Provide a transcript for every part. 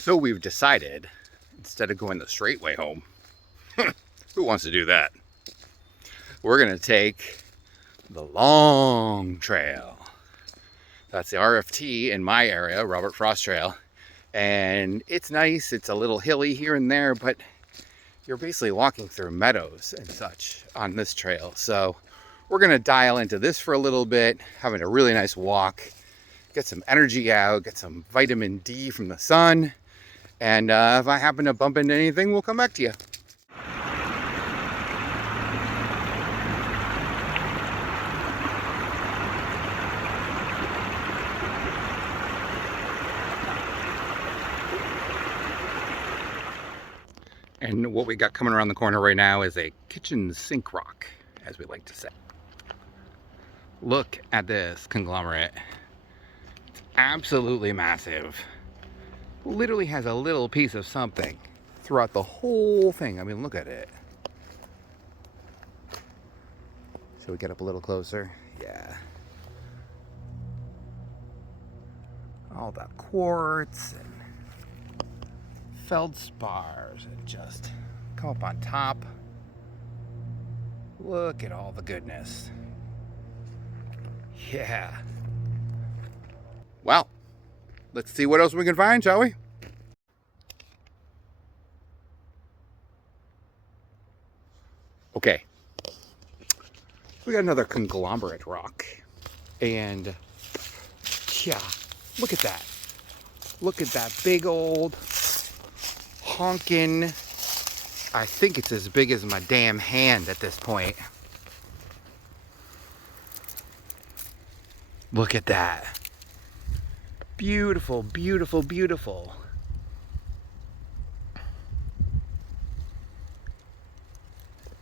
So we've decided, instead of going the straight way home, who wants to do that? We're going to take the long trail. That's the RFT in my area, Robert Frost Trail. And it's nice. It's a little hilly here and there, but you're basically walking through meadows and such on this trail. So we're going to dial into this for a little bit, having a really nice walk, get some energy out, get some vitamin D from the sun. And if I happen to bump into anything, we'll come back to you. And what we got coming around the corner right now is a kitchen sink rock, as we like to say. Look at this conglomerate. It's absolutely massive. Literally has a little piece of something throughout the whole thing. I mean, look at it. Should we get up a little closer? Yeah. All that quartz and feldspars and just come up on top. Look at all the goodness. Yeah. Well, let's see what else we can find, shall we? Okay. We got another conglomerate rock. And yeah, look at that. Look at that big old honkin', I think it's as big as my damn hand at this point. Look at that. Beautiful, beautiful, beautiful.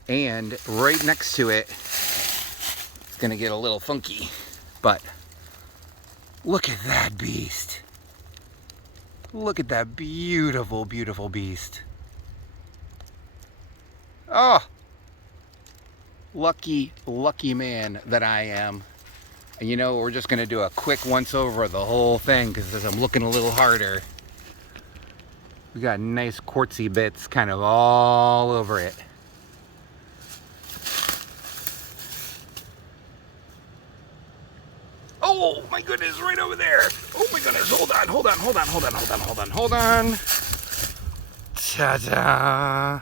And right next to it, it's gonna get a little funky, but look at that beast. Look at that beautiful, beautiful beast. Oh, lucky, lucky man that I am. And you know, we're just gonna do a quick once over of the whole thing because I'm looking a little harder. We got nice quartzy bits kind of all over it. Oh my goodness, right over there. Oh my goodness, hold on. Ta-da.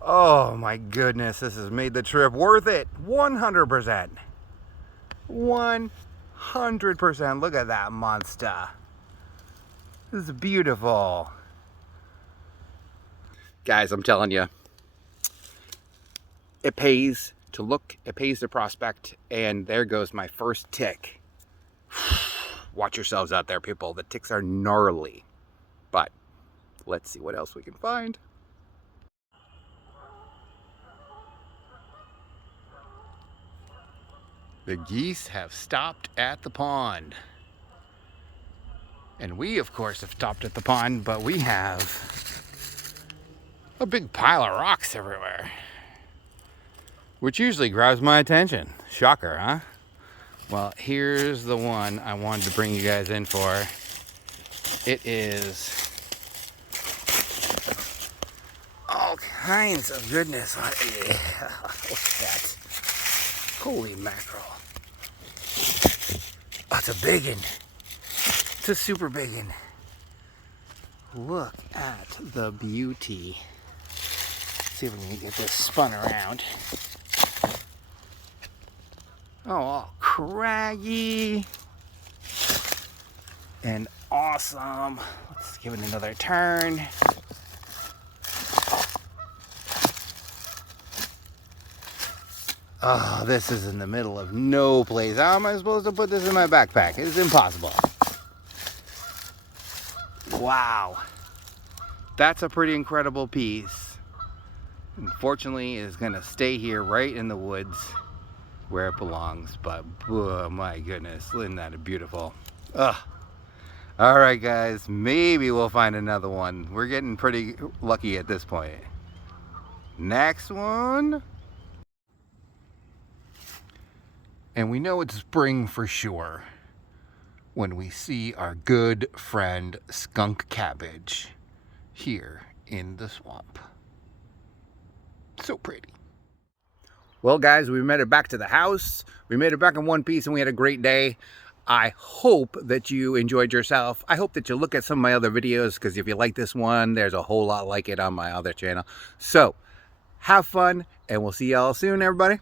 Oh my goodness, this has made the trip worth it. 100%. 100%. Look at that monster. This is beautiful. Guys, I'm telling you, it pays to look, it pays to prospect, and there goes my first tick. Watch yourselves out there, people. The ticks are gnarly. But let's see what else we can find. The geese have stopped at the pond. And we, of course, have stopped at the pond, but we have a big pile of rocks everywhere, which usually grabs my attention. Shocker, huh? Well, here's the one I wanted to bring you guys in for. It is all kinds of goodness. Look at that. Holy mackerel. Oh, it's a big one. It's a super big one. Look at the beauty. Let's see if we can get this spun around. Oh, all craggy and awesome. Let's give it another turn. Oh, this is in the middle of no place. How am I supposed to put this in my backpack? It's impossible. Wow. That's a pretty incredible piece. Unfortunately, it's going to stay here right in the woods where it belongs. But, oh my goodness, isn't that beautiful? Ugh. All right, guys, maybe we'll find another one. We're getting pretty lucky at this point. Next one. And we know it's spring for sure. when we see our good friend skunk cabbage here in the swamp. So pretty. Well, guys, we made it back to the house. We made it back in one piece and we had a great day. I hope that you enjoyed yourself. I hope that you look at some of my other videos, because if you like this one, there's a whole lot like it on my other channel. So have fun, and we'll see y'all soon, everybody.